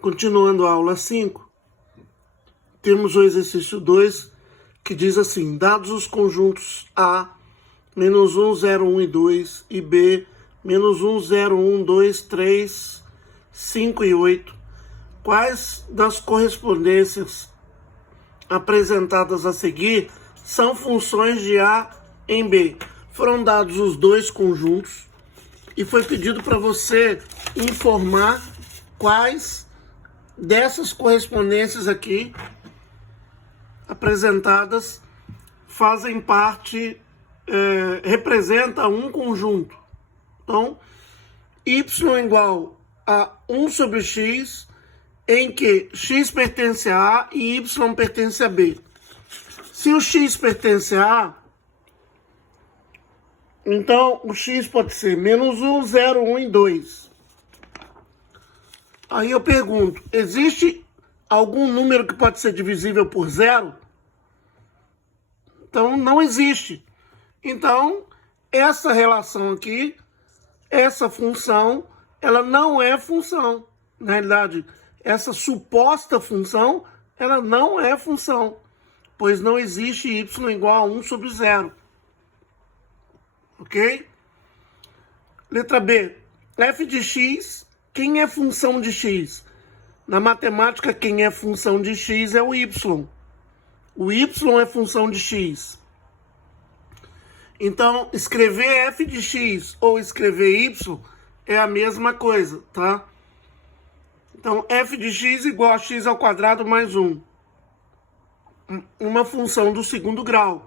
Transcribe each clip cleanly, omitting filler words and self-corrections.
Continuando a aula 5, temos o exercício 2, que diz assim: dados os conjuntos A, menos 1, 0, 1 e 2, e B, menos 1, 0, 1, 2, 3, 5 e 8, quais das correspondências apresentadas a seguir são funções de A em B? Foram dados os dois conjuntos e foi pedido para você informar quais dessas correspondências aqui apresentadas fazem parte, representa um conjunto. Então, y igual a 1 sobre x, em que x pertence a A e y pertence a B. Se o x pertence a A, então o x pode ser menos 1, 0, 1 e 2. Aí eu pergunto, existe algum número que pode ser divisível por zero? Então, não existe. Então, essa relação aqui, essa função, ela não é função. Na realidade, essa suposta função, ela não é função, pois não existe y igual a 1 sobre 0. Ok? Letra B. F de x, quem é função de x? Na matemática, quem é função de x é o y. O y é função de x. Então, escrever f de x ou escrever y é a mesma coisa, tá? Então, f de x igual a x ao quadrado mais 1. Uma função do segundo grau,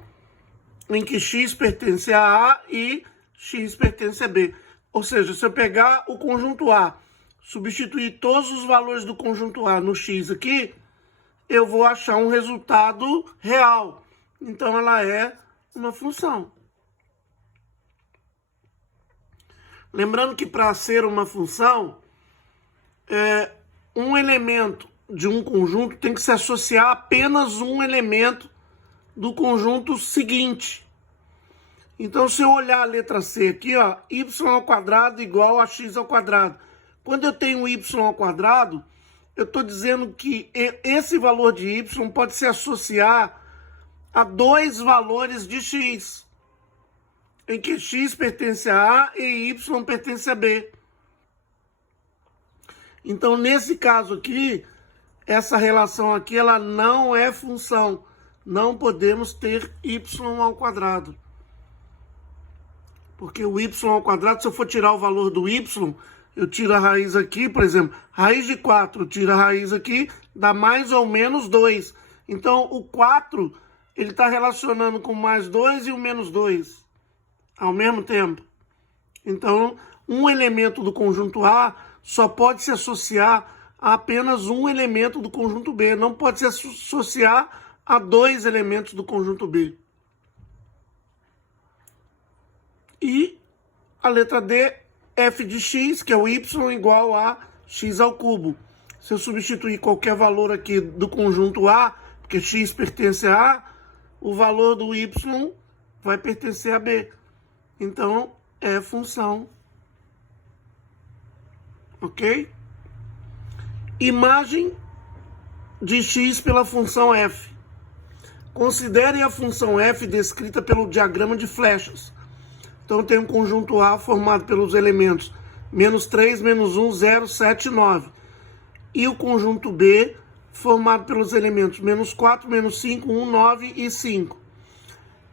em que x pertence a A e x pertence a B. Ou seja, se eu pegar o conjunto A, substituir todos os valores do conjunto A no x aqui, eu vou achar um resultado real. Então, ela é uma função. Lembrando que para ser uma função, um elemento de um conjunto tem que se associar a apenas um elemento do conjunto seguinte. Então, se eu olhar a letra C aqui, ó, y ao quadrado igual a x ao quadrado. Quando eu tenho y ao quadrado, eu estou dizendo que esse valor de y pode se associar a dois valores de x, em que x pertence a A e y pertence a B. Então, nesse caso aqui, essa relação aqui, ela não é função. Não podemos ter y ao quadrado. Porque o y ao quadrado, se eu for tirar o valor do y, eu tiro a raiz aqui, por exemplo, raiz de 4, tiro a raiz aqui, dá mais ou menos 2. Então, o 4, ele está relacionando com mais 2 e o menos 2 ao mesmo tempo. Então, um elemento do conjunto A só pode se associar a apenas um elemento do conjunto B. Não pode se associar a dois elementos do conjunto B. E a letra D, f de x, que é o y, igual a x ao cubo. Se eu substituir qualquer valor aqui do conjunto A, porque x pertence a A, o valor do y vai pertencer a B. Então, é função. Ok? Imagem de x pela função f. Considere a função f descrita pelo diagrama de flechas. Então, tem um conjunto A formado pelos elementos menos 3, menos 1, 0, 7 e 9. E o conjunto B formado pelos elementos menos 4, menos 5, 1, 9 e 5.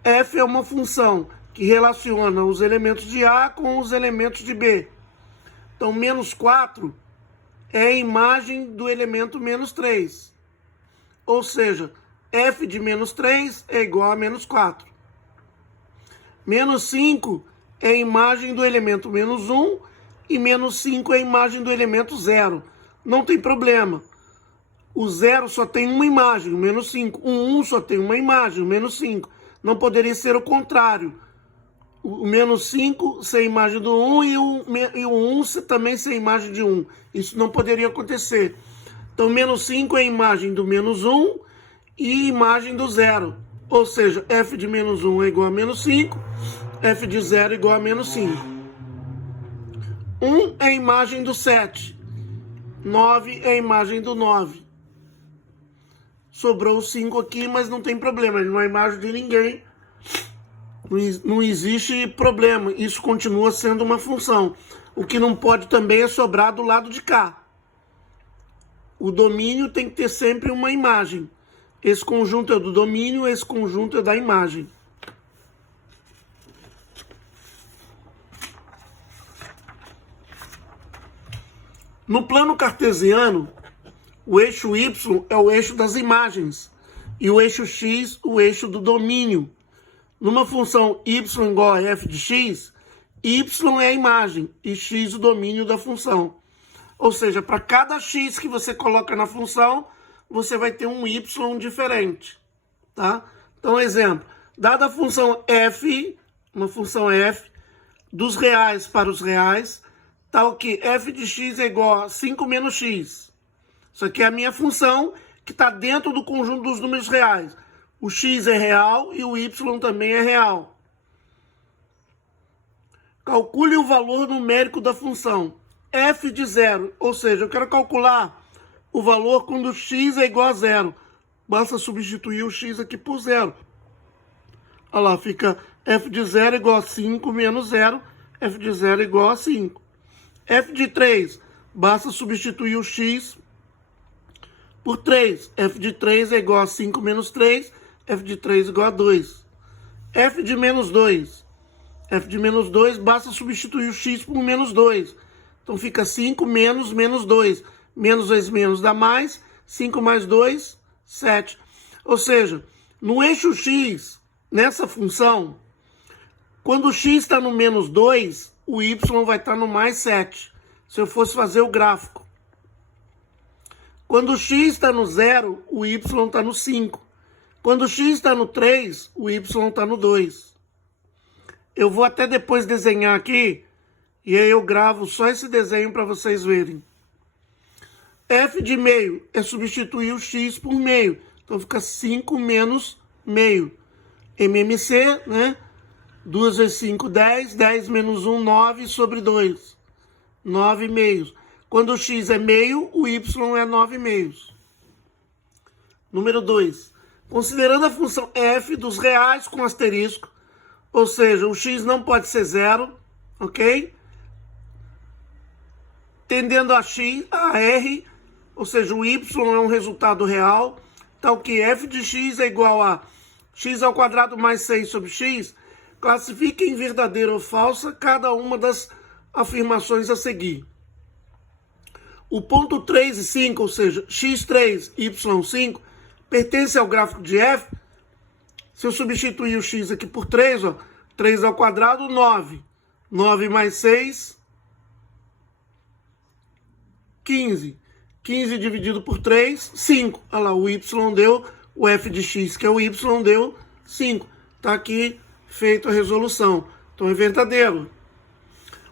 F é uma função que relaciona os elementos de A com os elementos de B. Então, menos 4 é a imagem do elemento menos 3. Ou seja, f de menos 3 é igual a menos 4. Menos 5 é a imagem do elemento menos 1 e menos 5 é a imagem do elemento 0. Não tem problema. O 0 só tem uma imagem, o menos 5. O 1 só tem uma imagem, o menos 5. Não poderia ser o contrário. O menos 5 ser a imagem do 1 e o 1 também ser a imagem de 1. Isso não poderia acontecer. Então, menos 5 é a imagem do menos 1 e imagem do 0. Ou seja, f de menos 1 é igual a menos 5, f de 0 é igual a menos 5. 1 é a imagem do 7. 9 é a imagem do 9. Sobrou 5 aqui, mas não tem problema, não é a imagem de ninguém. Não existe problema, isso continua sendo uma função. O que não pode também é sobrar do lado de cá. O domínio tem que ter sempre uma imagem. Esse conjunto é do domínio, esse conjunto é da imagem. No plano cartesiano, o eixo Y é o eixo das imagens e o eixo X, o eixo do domínio. Numa função y igual a f de x, y é a imagem e x o domínio da função. Ou seja, para cada x que você coloca na função, você vai ter um y diferente. Tá? Então, exemplo, dada a função f, uma função f, dos reais para os reais, tal que f de x é igual a 5 menos x. Isso aqui é a minha função que está dentro do conjunto dos números reais. O x é real e o y também é real. Calcule o valor numérico da função f de 0, ou seja, eu quero calcular o valor quando x é igual a 0. Basta substituir o x aqui por 0. Olha lá, fica f de 0 igual a 5 menos 0, f de 0 igual a 5. F de 3, basta substituir o x por 3. F de 3 é igual a 5 menos 3, f de 3 igual a 2. F de menos 2. F de menos 2, basta substituir o x por menos 2. Então fica 5 menos menos 2. Menos vezes menos dá mais. 5 mais 2, 7. Ou seja, no eixo x, nessa função, quando o x está no menos 2, o y vai estar no mais 7. Se eu fosse fazer o gráfico. Quando o x está no 0, o y está no 5. Quando o x está no 3, o y está no 2. Eu vou até depois desenhar aqui, e aí eu gravo só esse desenho para vocês verem. F de meio é substituir o x por meio. Então fica 5 menos meio. MMC, né? 2 vezes 5, 10. 10 menos 1, 9 sobre 2. 9 meios. Quando o x é meio, o y é 9 meios. Número 2. Considerando a função f dos reais com asterisco, ou seja, o x não pode ser 0, ok? Tendendo a x, a r, ou seja, o y é um resultado real, tal que f de x é igual a x ao quadrado mais 6 sobre x, classifique em verdadeira ou falsa cada uma das afirmações a seguir. O ponto 3 e 5, ou seja, x3 e y5, pertence ao gráfico de f. Se eu substituir o x aqui por 3, ó, 3 ao quadrado, 9. 9 mais 6, 15. 15 dividido por 3, 5. Olha lá, o y deu, o f de x, que é o y, deu 5. Está aqui feita a resolução. Então é verdadeiro.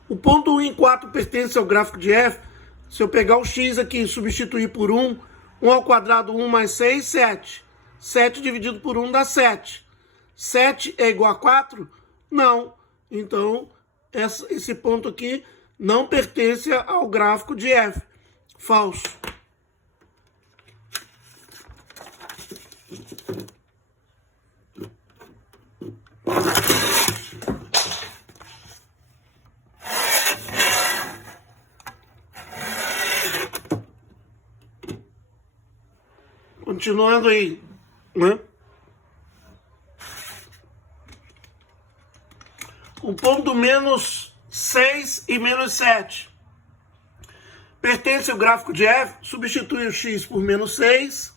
O ponto 1 e 4 pertence ao gráfico de f. Se eu pegar o x aqui e substituir por 1, 1 ao quadrado, 1 mais 6, 7. 7 dividido por 1 dá 7. 7 é igual a 4? Não. Então, esse ponto aqui não pertence ao gráfico de f. Falso. Continuando aí, né? O ponto menos 6 e menos 7 pertence ao gráfico de f. Substitui o x por menos 6.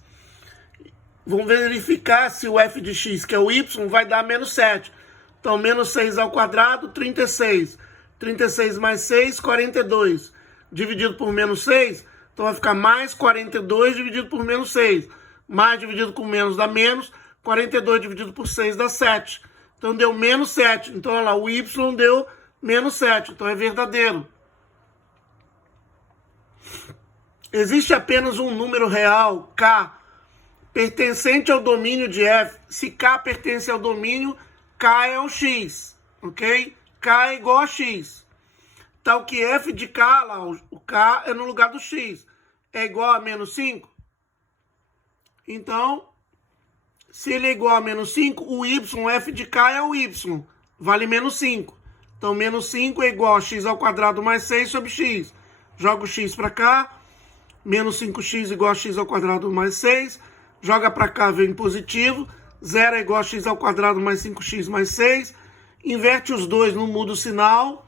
Vamos verificar se o f de x, que é o y, vai dar menos 7. Então, menos 6 ao quadrado, 36. 36 mais 6, 42. Dividido por menos 6, então vai ficar mais 42 dividido por menos 6. Mais dividido com menos dá menos. 42 dividido por 6 dá 7. Então deu menos 7. Então olha lá, o y deu menos 7. Então é verdadeiro. Existe apenas um número real, k, pertencente ao domínio de f. Se k pertence ao domínio, k é o x. Ok? K é igual a x. Tal que f de k, lá, o k é no lugar do x. é igual a menos 5? Então, se ele é igual a menos 5, o y, f de k é o y, vale menos 5. Então, menos 5 é igual a x ao quadrado mais 6 sobre x. Joga o x para cá, menos 5x igual a x ao quadrado mais 6. Joga para cá, vem positivo. 0 é igual a x ao quadrado mais 5x mais 6. Inverte os dois, não muda o sinal.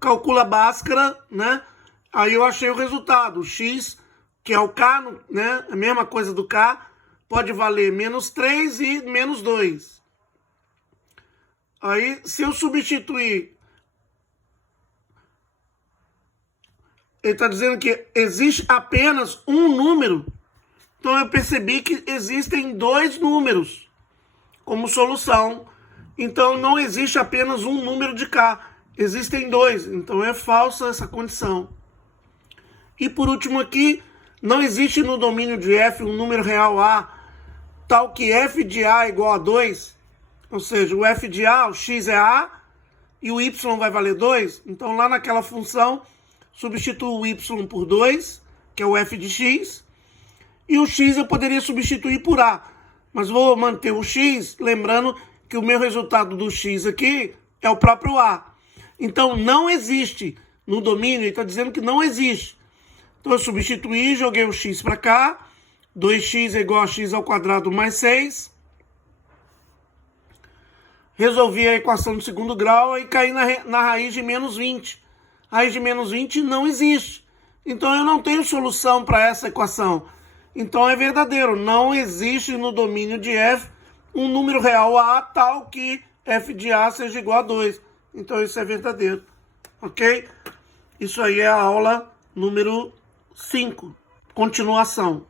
Calcula a Bhaskara, né? Aí eu achei o resultado. O x, que é o k, né? A mesma coisa do k, pode valer menos 3 e menos 2. Aí, se eu substituir... Ele está dizendo que existe apenas um número. Então, eu percebi que existem dois números como solução. Então, não existe apenas um número de k. Existem dois. Então, é falsa essa condição. E, por último aqui, não existe no domínio de f um número real a tal que f de a é igual a 2. Ou seja, o f de a, o x é a, e o y vai valer 2. Então, lá naquela função, substituo o y por 2, que é o f de x. E o x eu poderia substituir por a. Mas vou manter o x, lembrando que o meu resultado do x aqui é o próprio a. Então, não existe no domínio, ele está dizendo que não existe. Então, eu substituí, joguei o x para cá. 2x é igual a x ao quadrado mais 6. Resolvi a equação do segundo grau e caí na raiz de menos 20. A raiz de menos 20 não existe. Então, eu não tenho solução para essa equação. Então, é verdadeiro. Não existe no domínio de f um número real a tal que f de a seja igual a 2. Então, isso é verdadeiro. Ok? Isso aí é a aula número 5. Continuação.